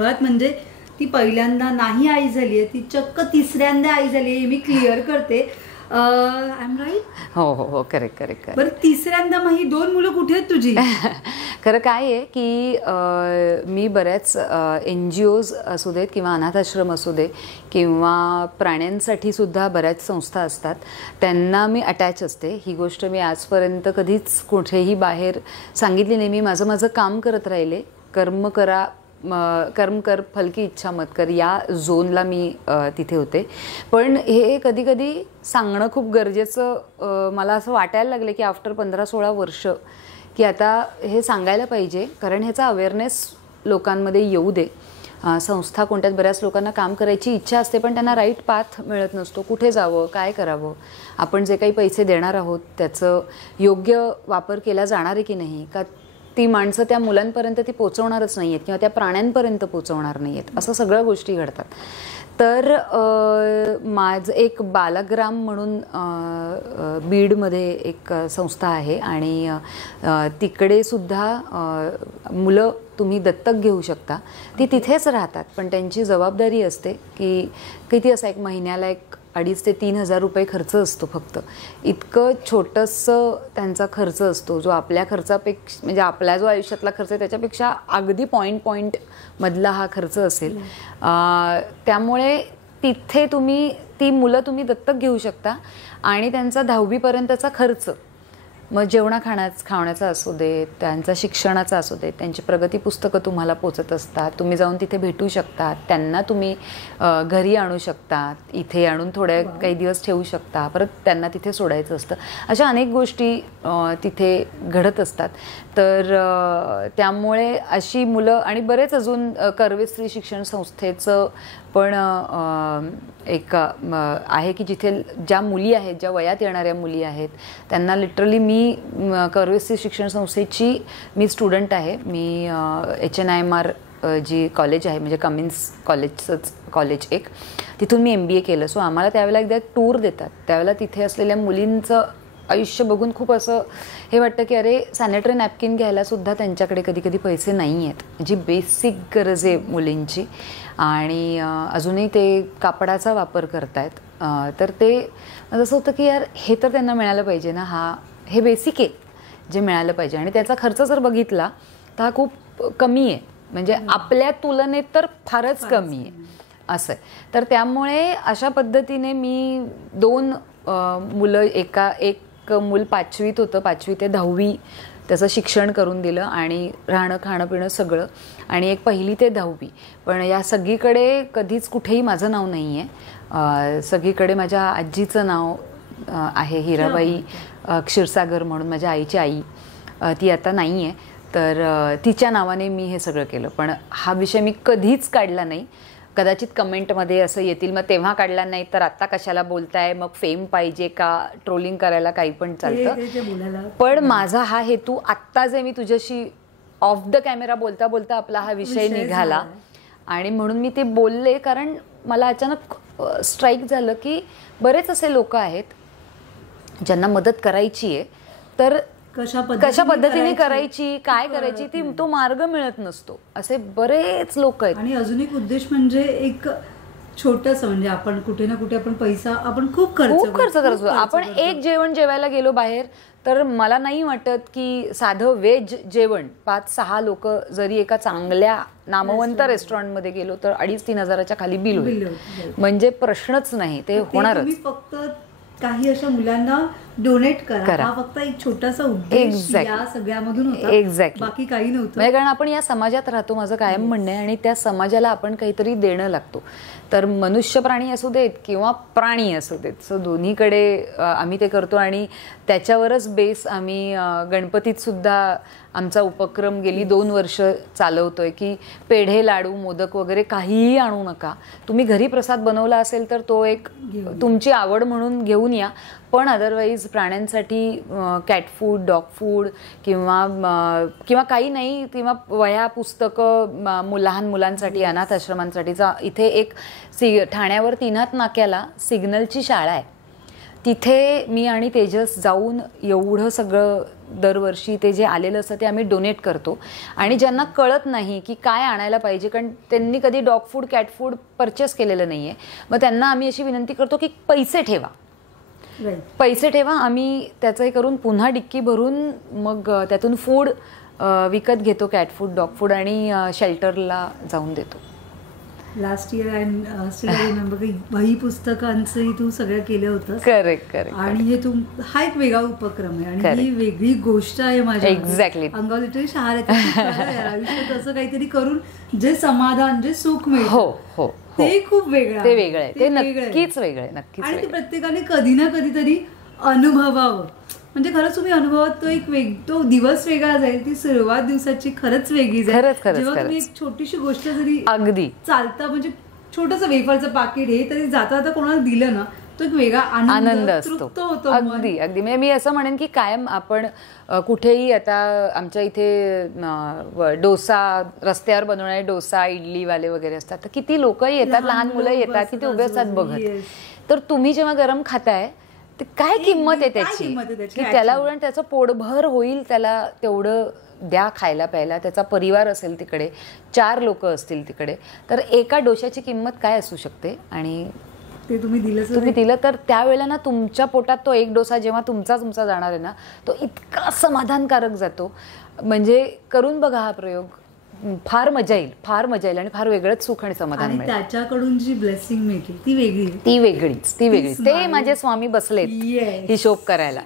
मुळात म्हणजे ती पहिल्यांदा नाही आई झाली आहे, ती चक्क तिसऱ्यांदा आई झाली आहे, मी क्लिअर करते. I'm right? हो हो हो, करेक्ट करेक्ट. बरं, तिसऱ्यांदा मग ही 2 मुलं कुठे आहेत तुझी? खरं काय आहे की मी बऱ्याच NGOज असू देत किंवा अनाथाश्रम असू दे किंवा प्राण्यांसाठी सुद्धा बऱ्याच संस्था असतात, त्यांना मी अटॅच असते. ही गोष्ट मी आजपर्यंत कधीच कुठेही बाहेर सांगितली नाही. मी माझं माझं काम करत राहिले. कर्म करा, कर्म कर फल की इच्छा मत कर, या झोनला मी तिथे होते. पण हे कधी कधी सांगणं खूप गरजेचं मला असं वाटायला लागलं की आफ्टर 15-16 वर्ष की आता हे सांगायला पाहिजे, कारण ह्याचा अवेअरनेस लोकांमध्ये येऊ दे. संस्था कोणत्यात बऱ्याच लोकांना काम करायची इच्छा असते, पण त्यांना राईट पाथ मिळत नसतो. कुठे जावं, काय करावं, आपण जे काही पैसे देणार आहोत त्याचं योग्य वापर केला जाणार आहे की नाही, का ती माणसं त्या मुलांपर्यंत ती पोचवणारच नाही आहेत किंवा त्या प्राण्यांपर्यंत पोचवणार नाही आहेत, असं सगळ्या गोष्टी घडतात. तर माझं एक बालग्राम म्हणून बीडमध्ये एक संस्था आहे आणि तिकडे सुद्धा मुलं तुम्ही दत्तक घेऊ शकता. ती तिथेच राहतात, पण त्यांची जबाबदारी असते की किती असा एक महिन्याला एक 2,500 ते 3,000 रुपये खर्च असतो फक्त. इतकं छोटंसं त्यांचा खर्च असतो, जो आपल्या खर्चापेक्षा म्हणजे आपल्या जो आयुष्यातला खर्च आहे त्याच्यापेक्षा अगदी पॉईंट मधला हा खर्च असेल. त्यामुळे तिथे ती मुलं तुम्ही दत्तक घेऊ शकता आणि त्यांचा 10वीपर्यंतचा खर्च, मग खाण्याचा असू दे, त्यांचा शिक्षणाचा असू दे, त्यांची प्रगती पुस्तकं तुम्हाला पोचत असतात. तुम्ही जाऊन तिथे भेटू शकता, त्यांना तुम्ही घरी आणू शकता, इथे आणून थोड्या काही दिवस ठेवू शकता, परत त्यांना तिथे सोडायचं असतं. अशा अनेक गोष्टी तिथे घडत असतात. तर त्यामुळे अशी मुलं आणि बरेच अजून कर्वे स्त्री शिक्षण संस्थेचं पण एक आहे की जिथे ज्या मुली आहेत, ज्या वयात येणाऱ्या मुली आहेत, त्यांना लिटरली मी कर्वे स्त्री शिक्षण संस्थेची मी स्टुडंट आहे. मी HNIMR जी कॉलेज आहे म्हणजे कमिन्स कॉलेजचंच कॉलेज एक, तिथून मी MBA केलं. सो आम्हाला त्यावेळेला एकदा टूर देतात, त्यावेळेला तिथे असलेल्या मुलींचं आयुष्य बघून खूप असं हे वाटतं की अरे सॅनिटरी नॅपकिन घ्यायला सुद्धा त्यांच्याकडे कधी कधी पैसे नाही आहेत, जी बेसिक गरज आहे मुलींची. आणि अजूनही ते कापडाचा वापर करतायत. तर ते असं होतं की यार हे तर त्यांना मिळालं पाहिजे ना, हे बेसिक आहे जे मिळालं पाहिजे. आणि त्याचा खर्च जर बघितला तर हा खूप कमी आहे, म्हणजे आपल्या तुलनेत तर फारच कमी आहे असं आहे. तर त्यामुळे अशा पद्धतीने मी 2 मुलं, एक मूल 5वीत होतं, 5वी ते 10वी त्याचं शिक्षण करून दिलं आणि राहणं खाणं पिणं सगळं, आणि एक 1ली ते 10वी. पण या सगळीकडे कधीच कुठेही माझं नाव नाही आहे. सगळीकडे माझ्या आजीचं नाव आहे, हिराबाई क्षीरसागर म्हणून, माझ्या आईची आई. ती आता नाही आहे, तर तिच्या नावाने मी हे सगळं केलं. पण हा विषय मी कधीच काढला नाही. कदाचित कमेंटमध्ये असं येतील, मग तेव्हा काढला नाही तर आत्ता कशाला बोलताय, मग फेम पाहिजे का, ट्रोलिंग करायला काही पण चालतं. पण माझा हा हेतू आत्ता जे मी तुझ्याशी ऑफ द कॅमेरा बोलता बोलता आपला हा विषय निघाला आणि म्हणून मी ते बोलले, कारण मला अचानक स्ट्राईक झालं की बरेच असे लोक आहेत ज्यांना मदत करायची आहे, तर कशा पद्धतीने करायची, काय करायची, तो मार्ग मिळत नसतो. असे बरेच लोक आहेत. आणि अजून एक उद्देश म्हणजे एक छोटंसं, म्हणजे आपण कुठे ना कुठे आपण पैसा आपण खूप खर्च करतो. आपण एक जेवण जेवायला गेलो बाहेर, तर मला नाही वाटत की साधं व्हेज जेवण 5-6 लोक जरी एका चांगल्या नामवंत रेस्टॉरंटमध्ये गेलो तर 2,500-3 हजाराच्या खाली बिल होईल. म्हणजे प्रश्नच नाही, ते होणारच. फक्त काही अशा मुलांना डोनेट करा, हा फक्त एक छोटासा उद्देश या सगळ्यामधून होता, बाकी काही नव्हतं. म्हणजे कारण आपण या समाजात राहतो, माझं कायम म्हणणं आहे, आणि त्या समाजाला आपण काहीतरी देणं लागतो. तर मनुष्य प्राणी असू देत किंवा प्राणी असू देत, सो दोन्हीकडे आम्ही ते करतो. आणि त्याच्यावरच बेस आम्ही गणपतीत सुद्धा आमचा उपक्रम गेली 2 वर्ष चालवतोय की पेढे, लाडू, मोदक वगैरे काहीही आणू नका. तुम्ही घरी प्रसाद बनवला असेल तर तो एक तुमची आवड म्हणून घेऊन या, पण अदरवाईज प्राण्यांसाठी कॅट फूड, डॉग फूड किंवा काही नाही, किंवा वह्या पुस्तकं लहान मुलांसाठी अनाथ आश्रमांसाठीचा. इथे एक ठाण्यावर 3 नाक्याला सिग्नलची शाळा आहे, तिथे मी आणि तेजस जाऊन एवढं सगळं दरवर्षी ते जे आलेलं असतं ते आम्ही डोनेट करतो. आणि ज्यांना कळत नाही की काय आणायला पाहिजे, कारण त्यांनी कधी dog food cat food purchase केलेलं नाही आहे, मग त्यांना आम्ही अशी विनंती करतो की पैसे ठेवा, पैसे ठेवा, आम्ही त्याचं हे करून पुन्हा डिक्की भरून मग त्यातून फूड विकत घेतो, कॅट फूड डॉग फूड, आणि शेल्टरला जाऊन देतो. Last year and still remember की वही पुस्तकांचंही तू सगळं केलं होतं. Correct correct. आणि हे हा एक वेगळा उपक्रम आहे आणि ही वेगळी गोष्ट आहे माझ्या. एक्झॅक्टली. अंगावर लिटरली शहार येते. आयुष्यात असं काहीतरी करून जे समाधान, जे सुख मिळतं, हो हो, ते खूप वेगळं, ते वेगळं आहे, ते नक्कीच वेगळं आहे, नक्कीच. आणि ते प्रत्येकाने कधी ना कधीतरी अनुभवावं. म्हणजे खरंच तुम्ही अनुभवात तो दिवस वेगळा जाईल, ती सुरुवात दिवसाची खरंच वेगळी जाईल. जेव्हा तुम्ही एक छोटीशी गोष्ट जरी अगदी चालता, म्हणजे छोटंसं वेफरचं पाकिट हे तरी जाता जाता कोणाला दिलं ना, तो एक वेगळा आनंद असतो. अगदी अगदी. म्हणजे मी असं म्हणेन की कायम आपण कुठेही, आता आमच्या इथे डोसा, रस्त्यावर बनवणारे डोसा इडलीवाले वगैरे असतात, तर किती लोकही येतात, लहान मुलं येतात, किती उभे असतात बघत. तर तुम्ही जेव्हा गरम खाताय ते काय किंमत आहे त्याची, की त्याला उलट त्याचं पोटभर होईल, त्याला तेवढं द्या खायला प्यायला, त्याचा परिवार असेल तिकडे, 4 लोक असतील तिकडे, तर एका डोशाची किंमत काय असू शकते. आणि ते तुम्ही दिलं तर त्यावेळेला ना तुमच्या पोटात तो एक डोसा जेव्हा तुमचा जाणार आहे ना, तो इतका समाधानकारक जातो. म्हणजे करून बघा हा प्रयोग, फार मजा येईल, फार मजा येईल, आणि फार वेगळंच सुख आणि समाधान मिळेल. त्याच्याकडून जी ब्लेसिंग मिळते ती वेगळीच. ते माझे स्वामी बसलेत हिशोब करायला.